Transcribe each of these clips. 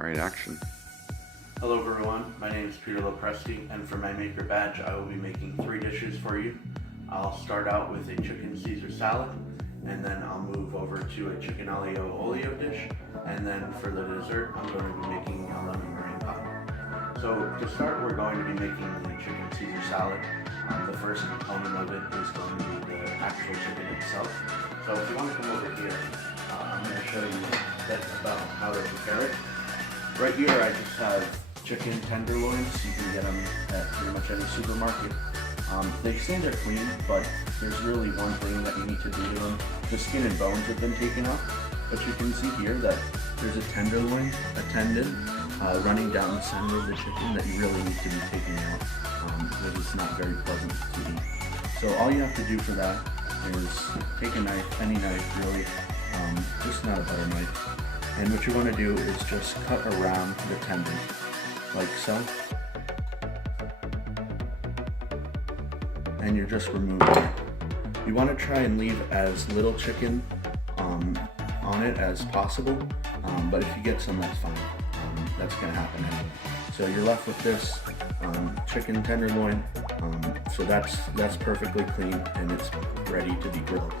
Alright, action. Hello everyone, my name is MakerBadgeLevel3, and for my Maker Badge I will be making 3 dishes for you. I'll start out with a chicken Caesar salad, and then I'll move over to a chicken aglio olio dish, and then for the dessert I'm going to be making a lemon meringue pie. So to start, we're going to be making the chicken Caesar salad. The first component of it is going to be the actual chicken itself. So if you want to come over here, I'm going to show you a bit about how to prepare it. Right here I just have chicken tenderloins. You can get them at pretty much any supermarket. They say they're clean, but there's really one thing that you need to do to them. The skin and bones have been taken off, but you can see here that there's a tenderloin, a tendon, running down the center of the chicken that you really need to be taking out because it's not very pleasant to eat. So all you have to do for that is take a knife, any knife really, just not a butter knife. And what you want to do is just cut around the tendon, like so. And you're just removing it. You want to try and leave as little chicken on it as possible, but if you get some, that's fine. That's going to happen anyway. So you're left with this chicken tenderloin. So that's perfectly clean and it's ready to be grilled.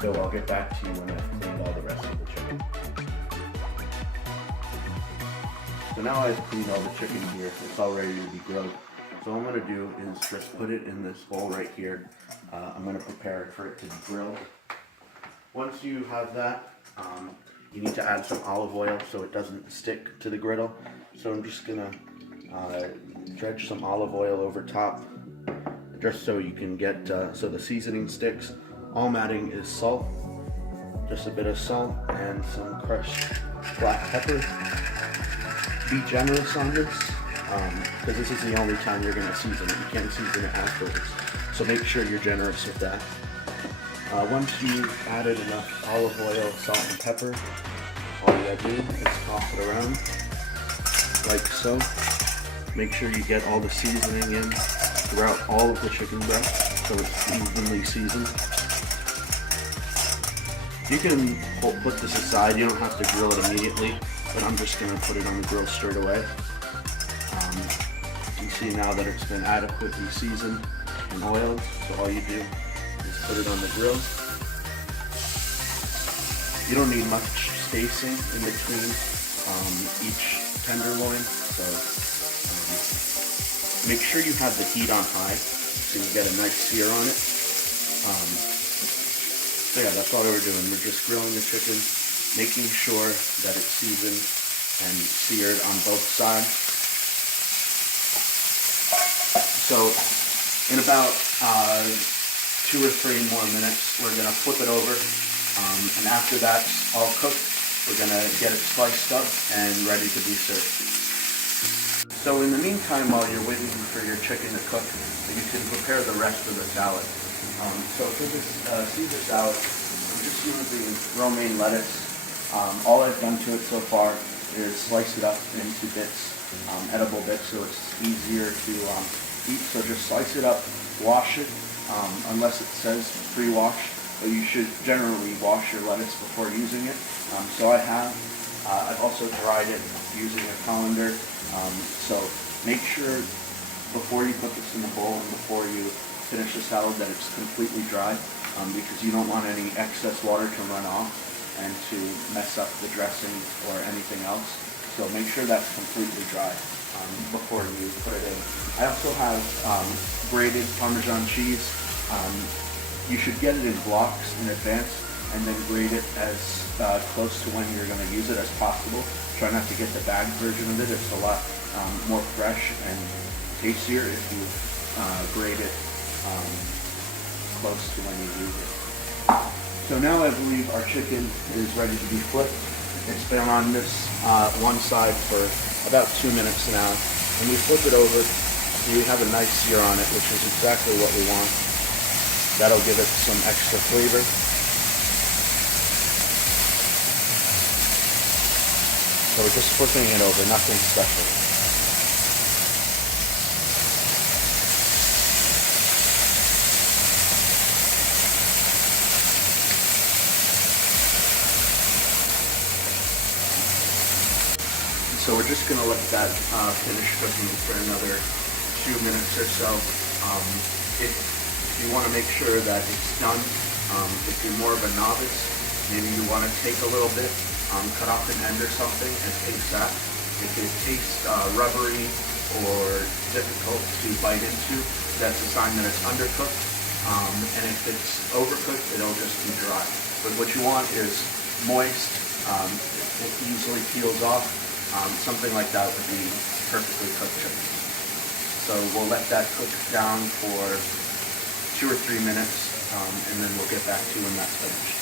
So I'll get back to you when I've cleaned all the rest of the chicken. So now I've cleaned all the chicken here, it's all ready to be grilled. So what I'm going to do is just put it in this bowl right here. I'm going to prepare it for it to be grilled. Once you have that, you need to add some olive oil so it doesn't stick to the griddle. So I'm just going to dredge some olive oil over top, just so you can get, so the seasoning sticks. All I'm adding is salt, just a bit of salt and some crushed black pepper. Be generous on this, because this is the only time you're going to season it. You can't season it afterwards, so make sure you're generous with that. Once you've added enough olive oil, salt, and pepper, all you gotta do is toss it around, like so. Make sure you get all the seasoning in throughout all of the chicken breast, so it's evenly seasoned. You can put this aside, you don't have to grill it immediately, but I'm just going to put it on the grill straight away. You can see now that it's been adequately seasoned and oiled, so all you do is put it on the grill. You don't need much spacing in between each tenderloin, so make sure you have the heat on high so you get a nice sear on it. So yeah, that's all we're doing. We're just grilling the chicken, making sure that it's seasoned and seared on both sides. So in about 2 or 3 more minutes, we're gonna flip it over. And after that's all cooked, we're gonna get it sliced up and ready to be served. So in the meantime, while you're waiting for your chicken to cook, you can prepare the rest of the salad. So for this Caesar salad, I'm just using romaine lettuce. All I've done to it so far is slice it up into bits, edible bits, so it's easier to eat. So just slice it up, wash it, unless it says pre-wash, but you should generally wash your lettuce before using it. So I have. I've also dried it using a colander. So make sure before you put this in the bowl and before you finish the salad that it's completely dry, because you don't want any excess water to run off and to mess up the dressing or anything else. So make sure that's completely dry before you put it in. I also have grated Parmesan cheese. You should get it in blocks in advance and then grate it as close to when you're going to use it as possible. Try not to get the bagged version of it. It's a lot more fresh and tastier if you grate it close to when you use it. So now I believe our chicken is ready to be flipped. It's been on this one side for about 2 minutes now. When we flip it over, we have a nice sear on it, which is exactly what we want. That'll give it some extra flavor. So we're just flipping it over, nothing special. So we're just gonna let that finish cooking for another few minutes or so. If you want to make sure that it's done, if you're more of a novice, maybe you want to take a little bit, cut off an end or something and taste that. If it tastes rubbery or difficult to bite into, that's a sign that it's undercooked. And if it's overcooked, it'll just be dry. But what you want is moist, it easily peels off. Something like that would be perfectly cooked chicken. So we'll let that cook down for 2 or 3 minutes, and then we'll get back to you when that's finished.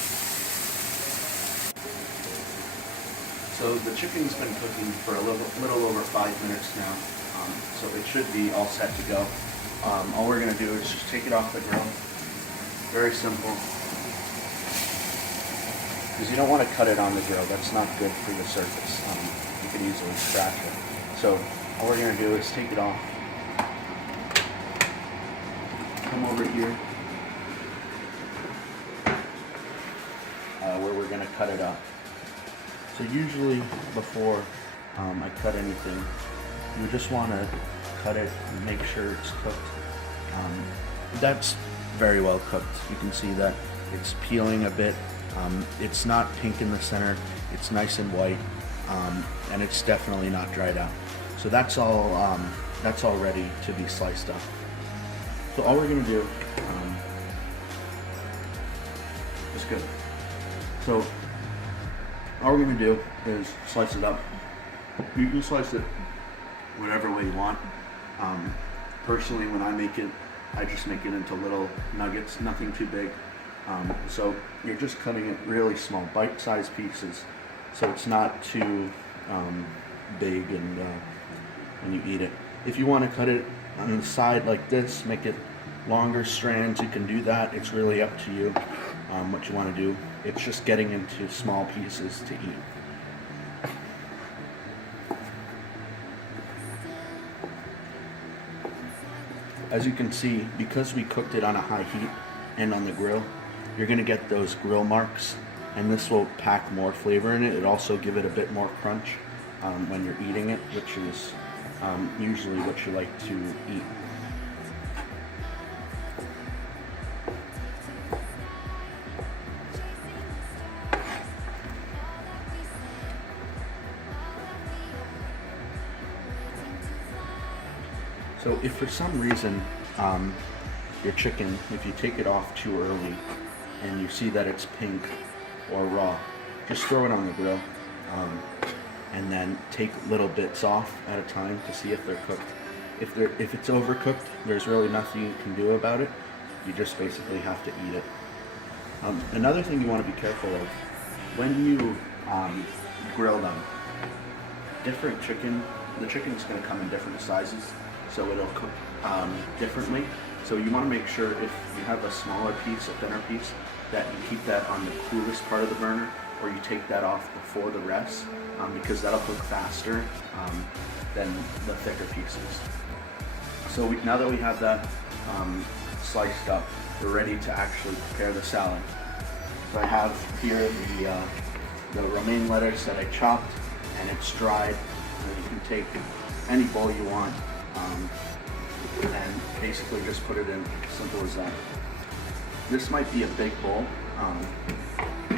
So the chicken's been cooking for a little over 5 minutes now, so it should be all set to go. All we're going to do is just take it off the grill. Very simple. Because you don't want to cut it on the grill. That's not good for the surface. You can easily scratch it. So all we're going to do is take it off. Come over here where we're going to cut it up. So usually before I cut anything, you just want to cut it and make sure it's cooked. That's very well cooked. You can see that it's peeling a bit. It's not pink in the center. It's nice and white, and it's definitely not dried out. So that's all ready to be sliced up. So all we're going to do is good. So all we're going to do is slice it up. You can slice it whatever way you want. Personally, when I make it, I just make it into little nuggets, nothing too big. So you're just cutting it really small, bite-sized pieces, so it's not too big and when you eat it. If you want to cut it on the side like this, make it longer strands, you can do that. It's really up to you what you want to do. It's just getting into small pieces to eat. As you can see, because we cooked it on a high heat and on the grill, you're going to get those grill marks, and this will pack more flavor in it. It'll also give it a bit more crunch when you're eating it, which is usually what you like to eat. So if for some reason your chicken, if you take it off too early and you see that it's pink or raw, just throw it on the grill and then take little bits off at a time to see if they're cooked. If it's overcooked, there's really nothing you can do about it. You just basically have to eat it. Another thing you want to be careful of, when you grill them, the chicken's going to come in different sizes, so it'll cook differently. So you want to make sure if you have a smaller piece, a thinner piece, that you keep that on the coolest part of the burner, or you take that off before the rest, because that'll cook faster than the thicker pieces. So now that we have that sliced up, we're ready to actually prepare the salad. So I have here the romaine lettuce that I chopped, and it's dried. And you can take any bowl you want and basically just put it in, simple as that. This might be a big bowl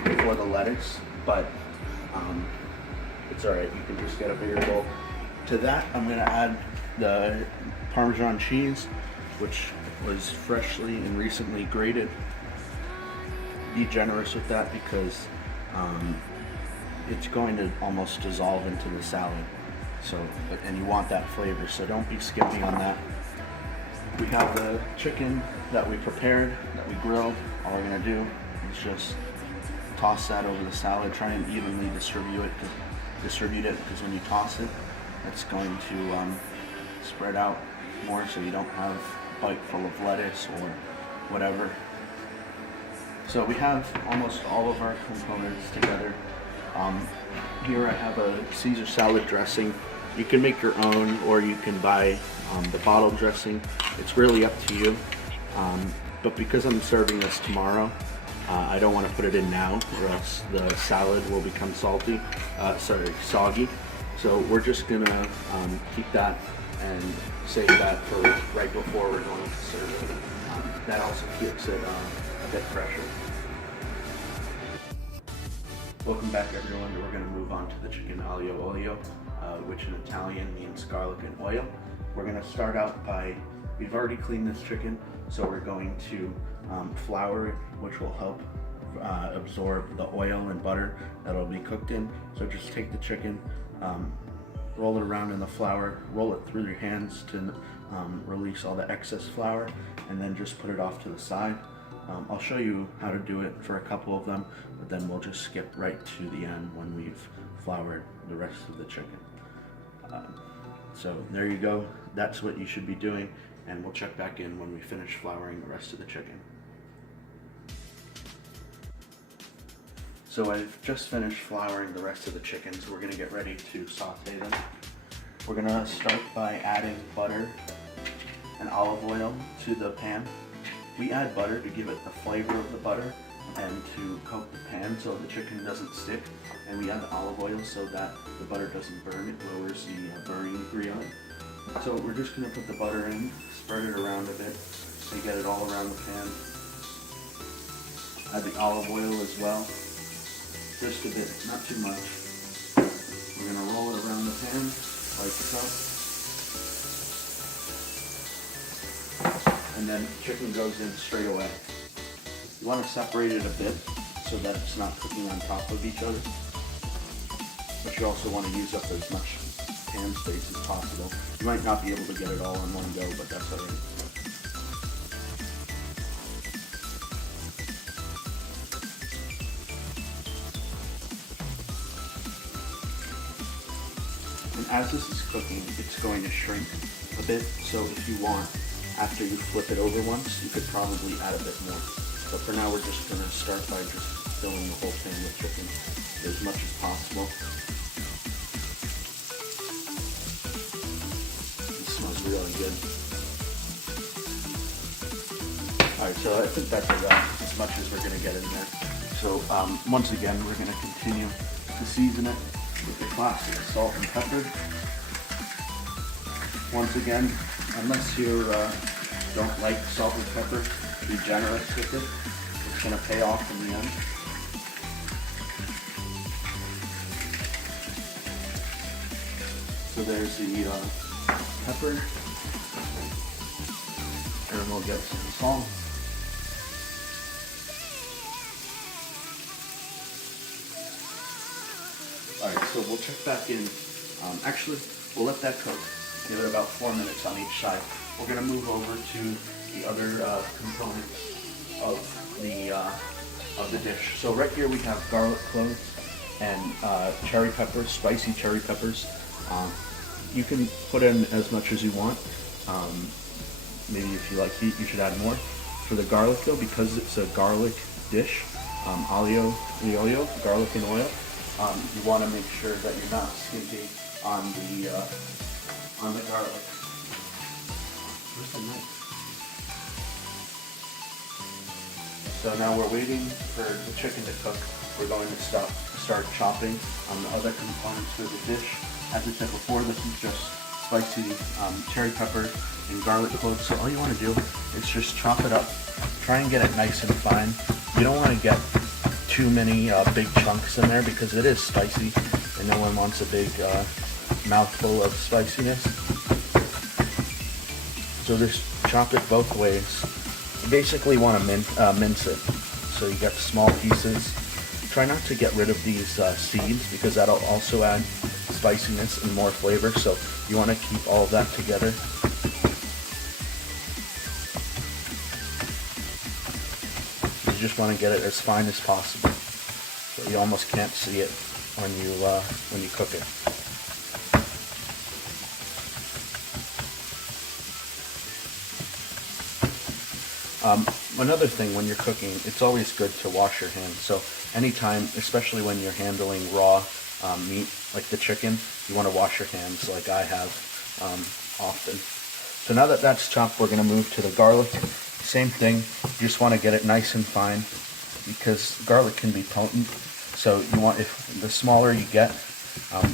for the lettuce, but it's alright, you can just get a bigger bowl. To that, I'm going to add the Parmesan cheese, which was freshly and recently grated. Be generous with that because it's going to almost dissolve into the salad. So, and you want that flavor, so don't be skimpy on that. We have the chicken that we prepared, that we grilled. All we're going to do is just toss that over the salad. Try and evenly distribute it, because when you toss it, it's going to spread out more, so you don't have a bite full of lettuce or whatever. So we have almost all of our components together. Here I have a Caesar salad dressing. You can make your own, or you can buy the bottle dressing. It's really up to you. But because I'm serving this tomorrow, I don't want to put it in now, or else the salad will become soggy. So we're just gonna keep that and save that for right before we're going to serve it. That also keeps it a bit fresher. Welcome back everyone. We're going to move on to the chicken aglio olio, which in Italian means garlic and oil. We're going to start out by, we've already cleaned this chicken, so we're going to flour it, which will help absorb the oil and butter that'll be cooked in. So just take the chicken, roll it around in the flour, roll it through your hands to release all the excess flour, and then just put it off to the side. I'll show you how to do it for a couple of them, but then we'll just skip right to the end when we've floured the rest of the chicken. So there you go, that's what you should be doing, and we'll check back in when we finish flouring the rest of the chicken. So I've just finished flouring the rest of the chicken, so we're going to get ready to saute them. We're going to start by adding butter and olive oil to the pan. We add butter to give it the flavor of the butter and to coat the pan so the chicken doesn't stick. And we add olive oil so that the butter doesn't burn, it lowers the burning degree on it. So we're just going to put the butter in, spread it around a bit so you get it all around the pan. Add the olive oil as well, just a bit, not too much. We're going to roll it around the pan like so. And then chicken goes in straight away. You want to separate it a bit so that it's not cooking on top of each other. But you also want to use up as much pan space as possible. You might not be able to get it all in one go, but that's alright. And as this is cooking, it's going to shrink a bit, so if you want, after you flip it over once, you could probably add a bit more. But for now, we're just going to start by just filling the whole pan with chicken as much as possible. It smells really good. Alright, so I think that's as much as we're going to get in there. So once again, we're going to continue to season it with the classic salt and pepper. Once again, unless you don't like salt and pepper, be generous with it. It's going to pay off in the end. So there's the pepper, and we'll get some salt. Alright, so we'll check back in. Actually, we'll let that cook. Give it about 4 minutes on each side. We're going to move over to the other components of the dish. So right here we have garlic cloves and cherry peppers, spicy cherry peppers. You can put in as much as you want. Maybe if you like heat, you should add more. For the garlic though, because it's a garlic dish, aglio olio, garlic and oil, you want to make sure that you're not skimpy on the garlic. Where's the knife? So now we're waiting for the chicken to cook. We're going to start chopping on the other components of the dish. As I said before, this is just spicy cherry pepper and garlic cloves. So all you want to do is just chop it up. Try and get it nice and fine. You don't want to get too many big chunks in there because it is spicy and no one wants a big mouthful of spiciness. So just chop it both ways. You basically want to mince it. So you got small pieces. Try not to get rid of these seeds because that'll also add spiciness and more flavor. So you want to keep all of that together. You just want to get it as fine as possible. So you almost can't see it when you cook it. Another thing when you're cooking, it's always good to wash your hands. So anytime, especially when you're handling raw meat like the chicken, you want to wash your hands like I have often. So now that that's chopped, we're going to move to the garlic. Same thing, you just want to get it nice and fine because garlic can be potent. So you want, if the smaller you get,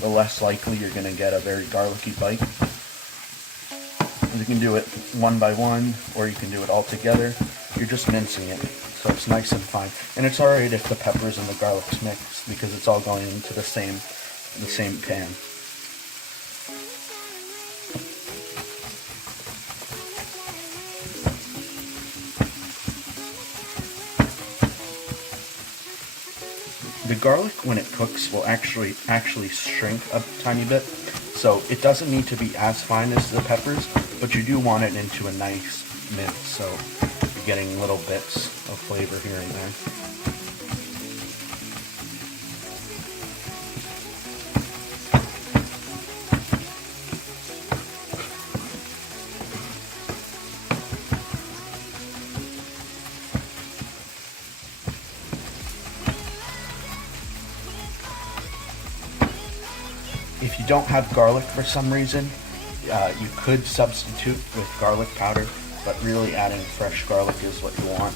the less likely you're going to get a very garlicky bite. You can do it one by one, or you can do it all together. You're just mincing it, so it's nice and fine. And it's alright if the peppers and the garlic's mixed, because it's all going into the same pan. The garlic, when it cooks, will actually shrink a tiny bit, so it doesn't need to be as fine as the peppers, but you do want it into a nice mince, so you're getting little bits of flavor here and there. If you don't have garlic for some reason, you could substitute with garlic powder, but really adding fresh garlic is what you want.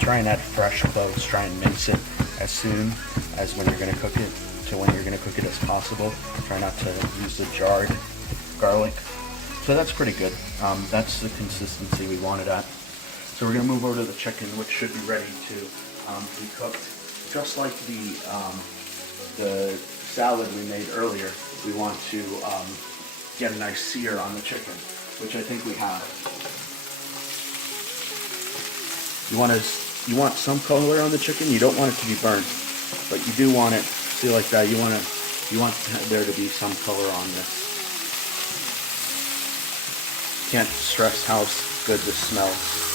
Try and add fresh cloves, try and mince it as soon as when you're going to cook it to when you're going to cook it as possible. Try not to use the jarred garlic. So that's pretty good. That's the consistency we want it at. So we're going to move over to the chicken, which should be ready to be cooked. Just like the salad we made earlier, we want to get a nice sear on the chicken, which I think we have. You want some color on the chicken. You don't want it to be burnt, but you do want it. See, like that. You want there to be some color on this. Can't stress how good this smells.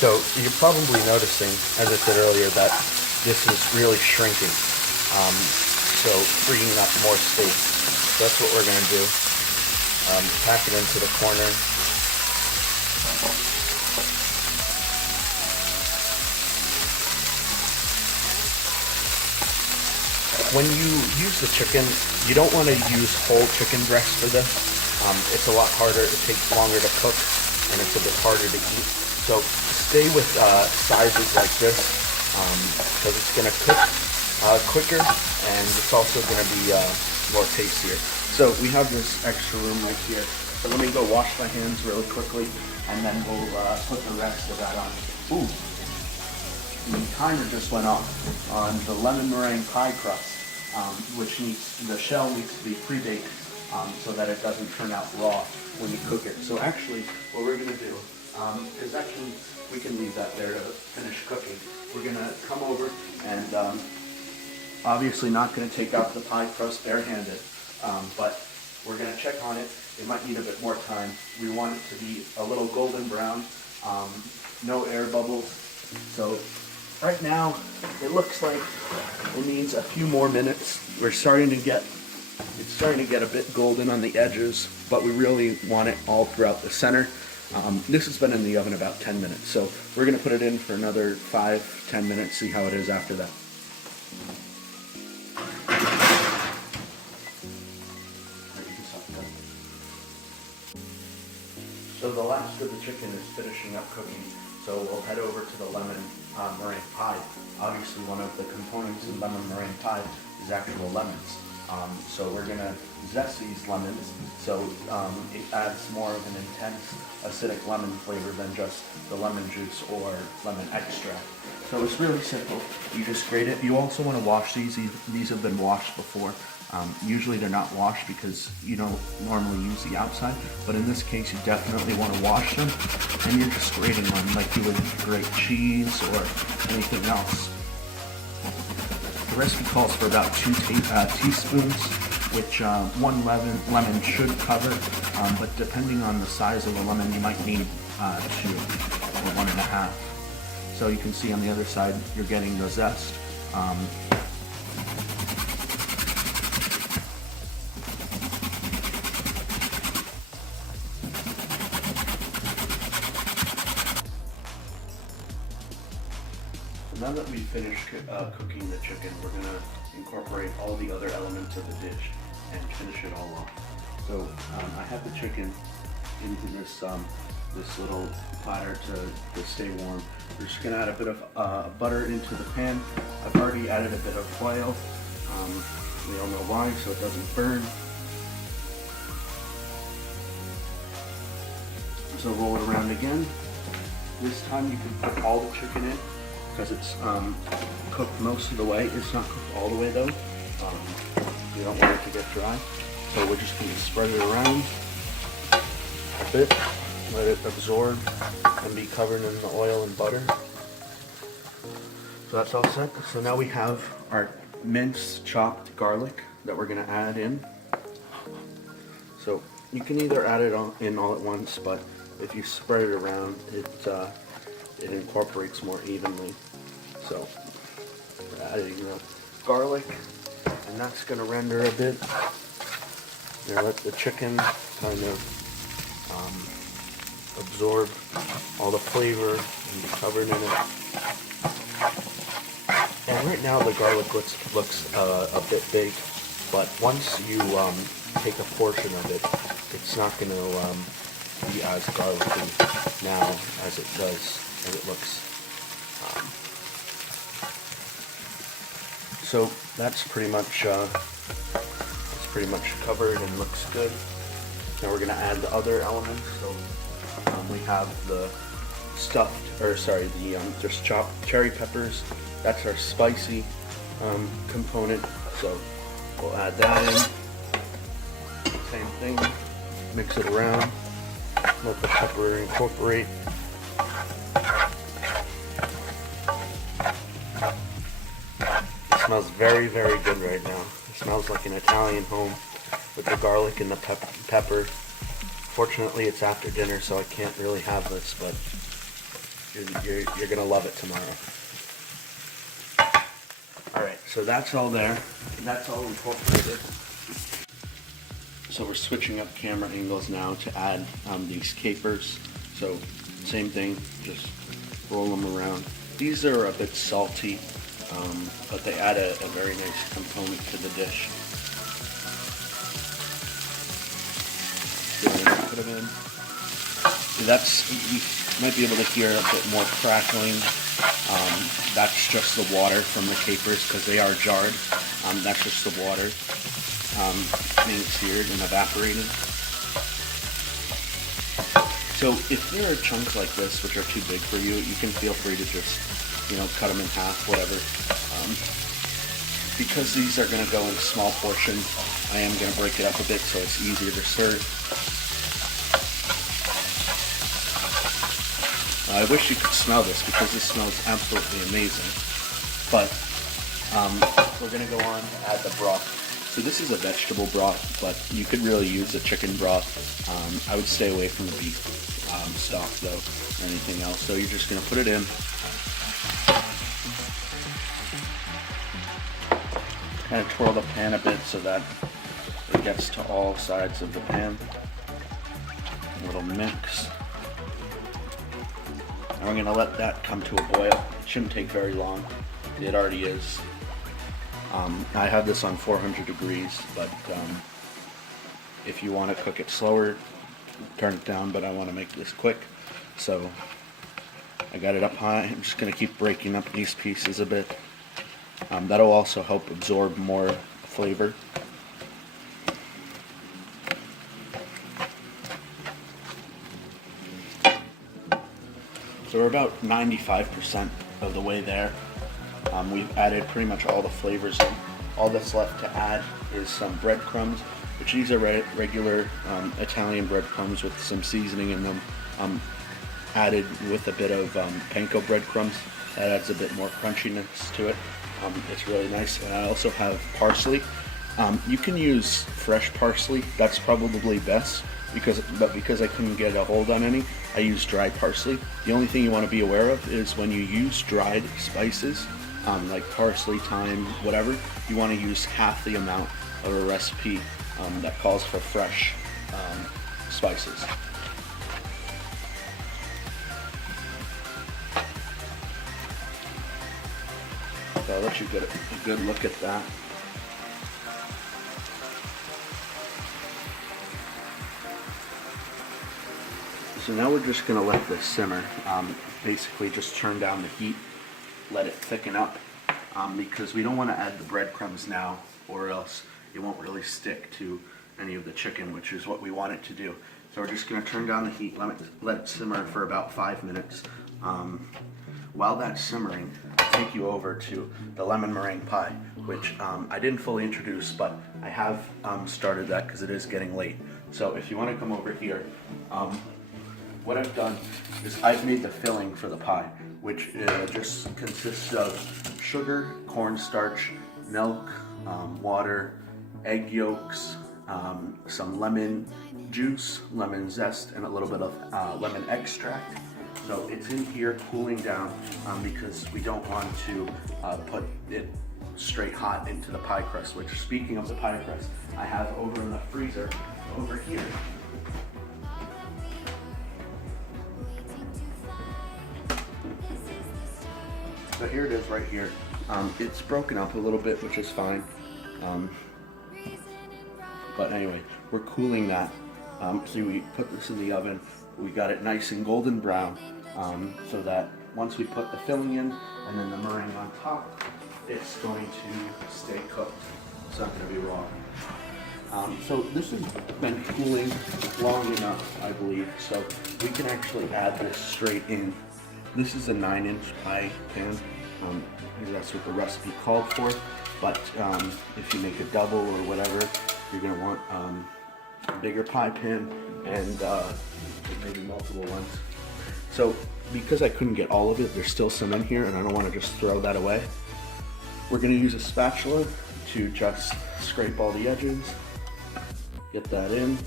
So you're probably noticing, as I said earlier, that this is really shrinking, so freeing up more space. So that's what we're going to do. Pack it into the corner. When you use the chicken, you don't want to use whole chicken breast for this. It's a lot harder, it takes longer to cook, and it's a bit harder to eat. So stay with sizes like this, because it's going to cook quicker, and it's also going to be more tastier. So we have this extra room right here. So let me go wash my hands really quickly, and then we'll put the rest of that on. Ooh, the timer just went off on the lemon meringue pie crust, which the shell needs to be pre-baked so that it doesn't turn out raw when you cook it. So actually, what we're going to do is actually, we can leave that there to finish cooking. We're going to come over and obviously not going to take out the pie crust barehanded, but we're going to check on it. It might need a bit more time. We want it to be a little golden brown, no air bubbles. So right now, it looks like it needs a few more minutes. It's starting to get a bit golden on the edges, but we really want it all throughout the center. This has been in the oven about 10 minutes, so we're going to put it in for another 5-10 minutes, see how it is after that. So the last of the chicken is finishing up cooking, so we'll head over to the lemon meringue pie. Obviously, one of the components in lemon meringue pie is actual lemons. So we're going to zest these lemons, so it adds more of an intense acidic lemon flavor than just the lemon juice or lemon extract. So it's really simple. You just grate it. You also want to wash these. These have been washed before. Usually they're not washed because you don't normally use the outside, but in this case you definitely want to wash them, and you're just grating them like you would grate cheese or anything else. The recipe calls for about 2 teaspoons, which one lemon should cover, but depending on the size of the lemon, you might need 2 or 1.5. So you can see on the other side, you're getting the zest. Now that we've finished cooking the chicken, we're going to incorporate all the other elements of the dish. and finish it all off. So I have the chicken into this little platter to stay warm. We're just gonna add a bit of butter into the pan. I've already added a bit of oil. We all know why, so it doesn't burn. So roll it around again. This time you can put all the chicken in because it's cooked most of the way. It's not cooked all the way though. You don't want it to get dry. So we're just going to spread it around a bit, let it absorb and be covered in the oil and butter. So that's all set. So now we have our minced chopped garlic that we're going to add in. So you can either add it in all at once, but if you spread it around, it incorporates more evenly. So we're adding the garlic, and that's going to render a bit. Now let the chicken kind of absorb all the flavor and be covered in it. And right now the garlic looks a bit big, but once you take a portion of it, it's not going to be as garlicky now as it looks. So that's pretty much covered and looks good. Now we're going to add the other elements. So we have the just chopped cherry peppers. That's our spicy component. So we'll add that in. Same thing. Mix it around. Let the pepper incorporate. It smells very, very good right now. It smells like an Italian home with the garlic and the pepper. Fortunately, it's after dinner, so I can't really have this, but you're gonna love it tomorrow. All right, so that's all there. That's all incorporated. So we're switching up camera angles now to add these capers. So same thing, just roll them around. These are a bit salty, but they add a very nice component to the dish. Put them in. You might be able to hear a bit more crackling. That's just the water from the capers because they are jarred. That's just the water being seared and evaporated. So if there are chunks like this which are too big for you, you can feel free to just, cut them in half, whatever. Because these are going to go in small portions, I am going to break it up a bit so it's easier to serve. I wish you could smell this because this smells absolutely amazing. But we're going to go on to add the broth. So this is a vegetable broth, but you could really use a chicken broth. I would stay away from the beef stock though, or anything else. So you're just going to put it in. Kind of twirl the pan a bit so that it gets to all sides of the pan. A little mix. And we're going to let that come to a boil. It shouldn't take very long. It already is. I have this on 400 degrees, but if you want to cook it slower, turn it down, but I want to make this quick. So I got it up high. I'm just going to keep breaking up these pieces a bit. That'll also help absorb more flavor. So we're about 95% of the way there. We've added pretty much all the flavors in. All that's left to add is some breadcrumbs, which these are regular Italian breadcrumbs with some seasoning in them, added with a bit of panko breadcrumbs. That adds a bit more crunchiness to it. It's really nice. And I also have parsley. You can use fresh parsley. That's probably best. Because I couldn't get a hold on any, I use dried parsley. The only thing you want to be aware of is when you use dried spices, like parsley, thyme, whatever, you want to use half the amount of a recipe that calls for fresh spices. So I'll let you get a good look at that. So now we're just gonna let this simmer. Basically just turn down the heat, let it thicken up, because we don't wanna add the breadcrumbs now, or else it won't really stick to any of the chicken, which is what we want it to do. So we're just gonna turn down the heat, let it simmer for about 5 minutes. While that's simmering, I'll take you over to the lemon meringue pie, which I didn't fully introduce, but I have started that because it is getting late. So if you want to come over here, what I've done is I've made the filling for the pie, which just consists of sugar, cornstarch, milk, water, egg yolks, some lemon juice, lemon zest, and a little bit of lemon extract. So it's in here cooling down because we don't want to put it straight hot into the pie crust, which, speaking of the pie crust, I have over in the freezer over here. So here it is right here. It's broken up a little bit, which is fine. But anyway, we're cooling that. So we put this in the oven. We got it nice and golden brown, so that once we put the filling in and then the meringue on top, it's going to stay cooked. It's not going to be raw. So this has been cooling long enough, I believe, so we can actually add this straight in. This is a 9-inch pie pan, because that's what the recipe called for, but if you make a double or whatever, you're going to want a bigger pie pan and maybe multiple ones. So because I couldn't get all of it, there's still some in here and I don't want to just throw that away. We're going to use a spatula to just scrape all the edges, get that in.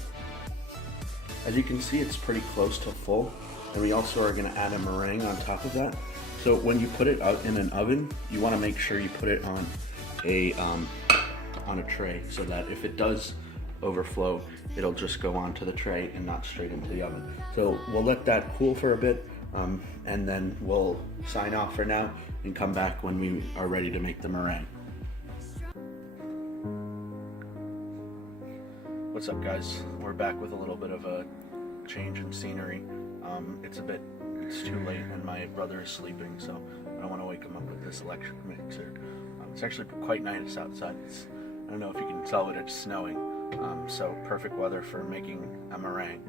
As you can see, it's pretty close to full, and we also are going to add a meringue on top of that. So when you put it out in an oven, you want to make sure you put it on a tray, so that if it does overflow, it'll just go onto the tray and not straight into the oven. So we'll let that cool for a bit, and then we'll sign off for now and come back when we are ready to make the meringue. What's up, guys? We're back with a little bit of a change in scenery. It's too late and my brother is sleeping, so I don't want to wake him up with this electric mixer. It's actually quite nice outside. I don't know if you can tell, but it's snowing. So perfect weather for making a meringue.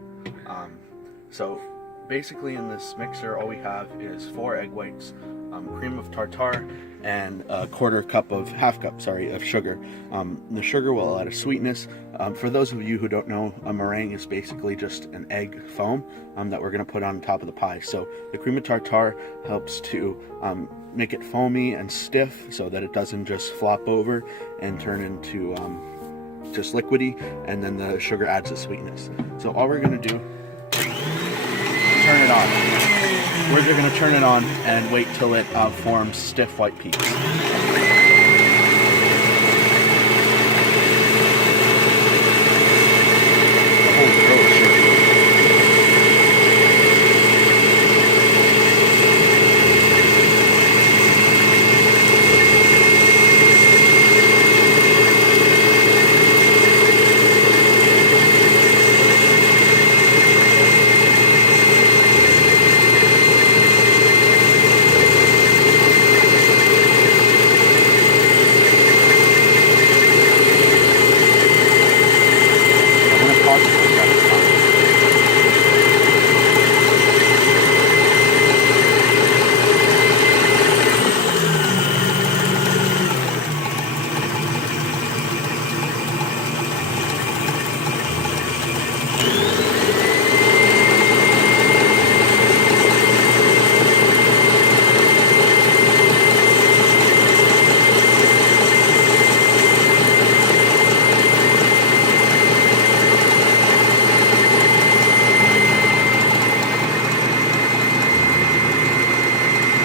So basically in this mixer, all we have is 4 egg whites, cream of tartar, and a half cup of sugar. The sugar will add a sweetness. For those of you who don't know, a meringue is basically just an egg foam that we're going to put on top of the pie. So the cream of tartar helps to make it foamy and stiff so that it doesn't just flop over and turn into just liquidy, and then the sugar adds the sweetness. So all we're going to do is turn it on. We're just going to turn it on and wait till it forms stiff white peaks.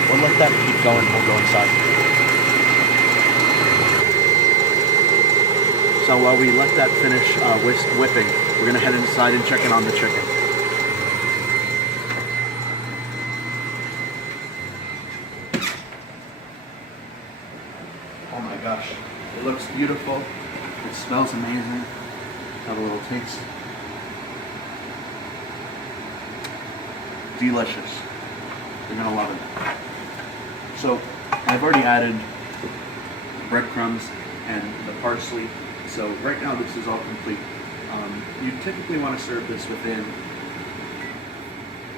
We'll let that keep going, we'll go inside. So while we let that finish whipping, we're going to head inside and check in on the chicken. Oh my gosh, it looks beautiful, it smells amazing. Have a little taste. delicious. You're gonna love it. So I've already added breadcrumbs and the parsley. So right now this is all complete. You typically want to serve this within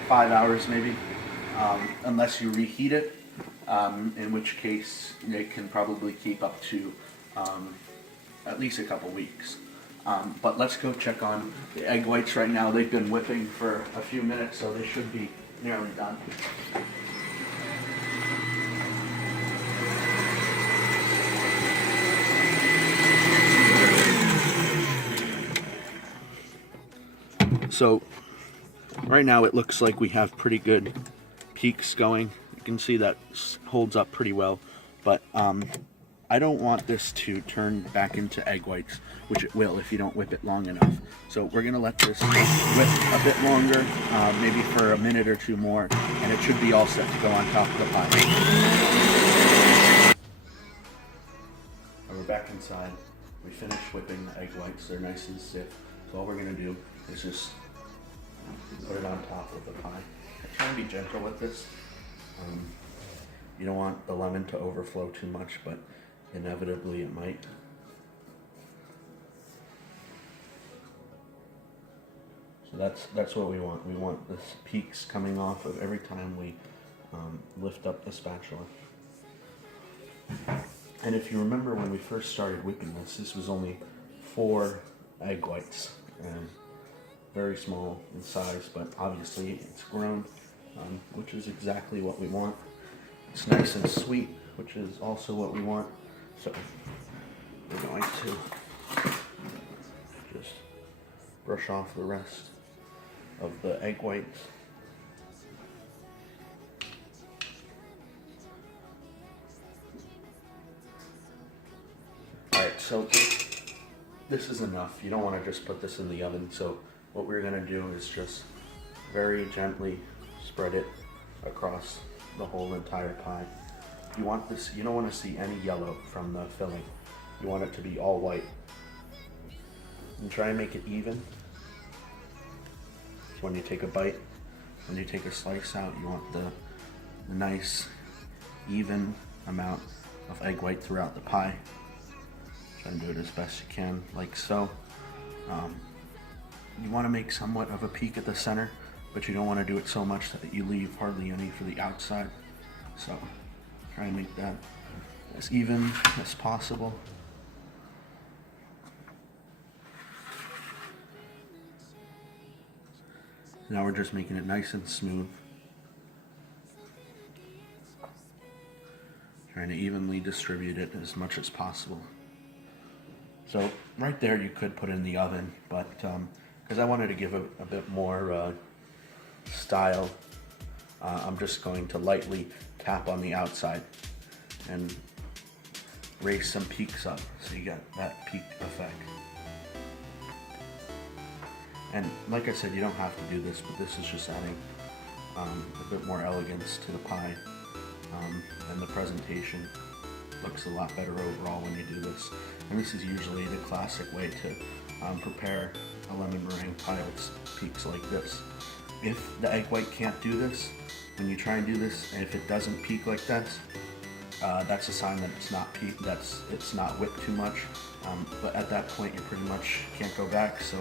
5 hours maybe, unless you reheat it, in which case it can probably keep up to at least a couple weeks. But let's go check on the egg whites right now. They've been whipping for a few minutes, so they should be nearly done. So right now it looks like we have pretty good peaks going. You can see that holds up pretty well, but I don't want this to turn back into egg whites, which it will if you don't whip it long enough. So we're gonna let this whip a bit longer, maybe for a minute or two more, and it should be all set to go on top of the pie. We're back inside. We finished whipping the egg whites. They're nice and stiff. So all we're gonna do is just put it on top of the pie. Try and be gentle with this. You don't want the lemon to overflow too much, but inevitably it might. So that's what we want. We want the peaks coming off of every time we lift up the spatula. And if you remember when we first started whipping this was only 4 egg whites, and very small in size, but obviously it's grown, which is exactly what we want. It's nice and sweet, which is also what we want. So we're going to just brush off the rest of the egg whites. Alright, so this is enough. You don't want to just put this in the oven, so what we're going to do is just very gently spread it across the whole entire pie. You want this, you don't want to see any yellow from the filling. You want it to be all white. And try and make it even. So when you take a bite, when you take a slice out, you want the nice, even amount of egg white throughout the pie. Try and do it as best you can, like so. You want to make somewhat of a peak at the center, but you don't want to do it so much that you leave hardly any for the outside. So try and make that as even as possible. Now we're just making it nice and smooth. Trying to evenly distribute it as much as possible. So right there you could put it in the oven, but because I wanted to give a bit more style, I'm just going to lightly tap on the outside and raise some peaks up, so you got that peak effect. And like I said, you don't have to do this, but this is just adding a bit more elegance to the pie, and the presentation looks a lot better overall when you do this. And this is usually the classic way to prepare a lemon meringue pie with peaks like this. If the egg white can't do this, when you try and do this, and if it doesn't peak like this, that's a sign that it's not peaked, it's not whipped too much. But at that point, you pretty much can't go back, so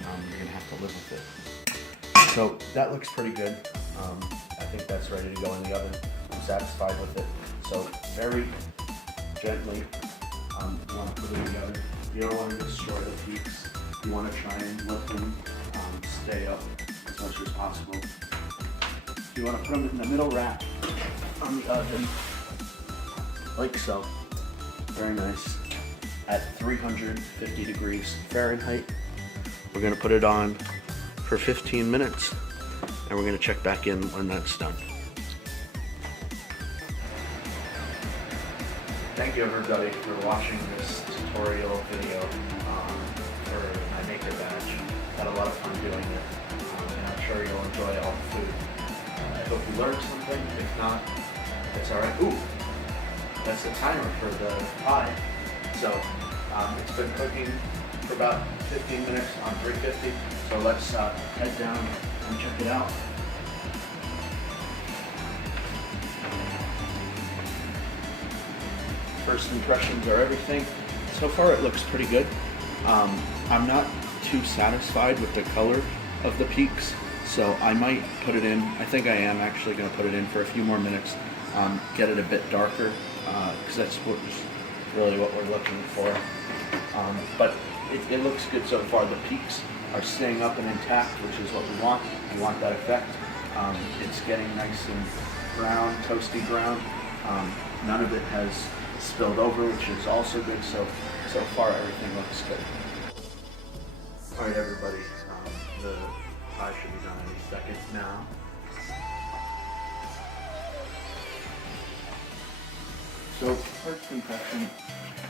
you're gonna have to live with it. So that looks pretty good. I think that's ready to go in the oven. I'm satisfied with it. So very gently, you want to put it in the oven. You don't want to destroy the peaks. You want to try and let them stay up as much as possible. You want to put them in the middle rack on the oven, like so. Very nice. At 350 degrees Fahrenheit. We're going to put it on for 15 minutes, and we're going to check back in when that's done. Thank you everybody for watching this tutorial video for my Maker Badge. Had a lot of fun doing it, and I'm sure you'll enjoy all the food. I hope you learned something. If not, it's alright. Ooh, that's the timer for the pie. So it's been cooking for about 15 minutes on 350. So let's head down and check it out. first impressions are everything. So far it looks pretty good. I'm not too satisfied with the color of the peaks, so I might put it in. I think I am actually going to put it in for a few more minutes, get it a bit darker, because that's really what we're looking for. But it looks good so far. The peaks are staying up and intact, which is what we want. We want that effect. It's getting nice and brown, toasty brown. None of it has spilled over, which is also good. So far everything looks good. All right, everybody, the pie should be done any second now. So first impression,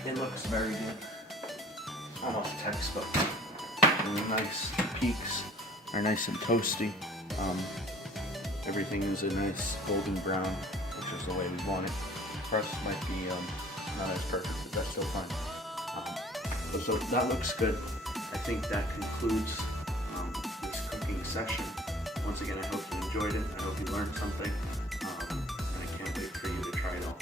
it looks very good. Almost textbook. Really nice. The peaks are nice and toasty. Everything is a nice golden brown, which is the way we want it. Crust might be not as perfect, but that's still fine. So that looks good. I think that concludes this cooking session. Once again, I hope you enjoyed it. I hope you learned something. And I can't wait for you to try it all.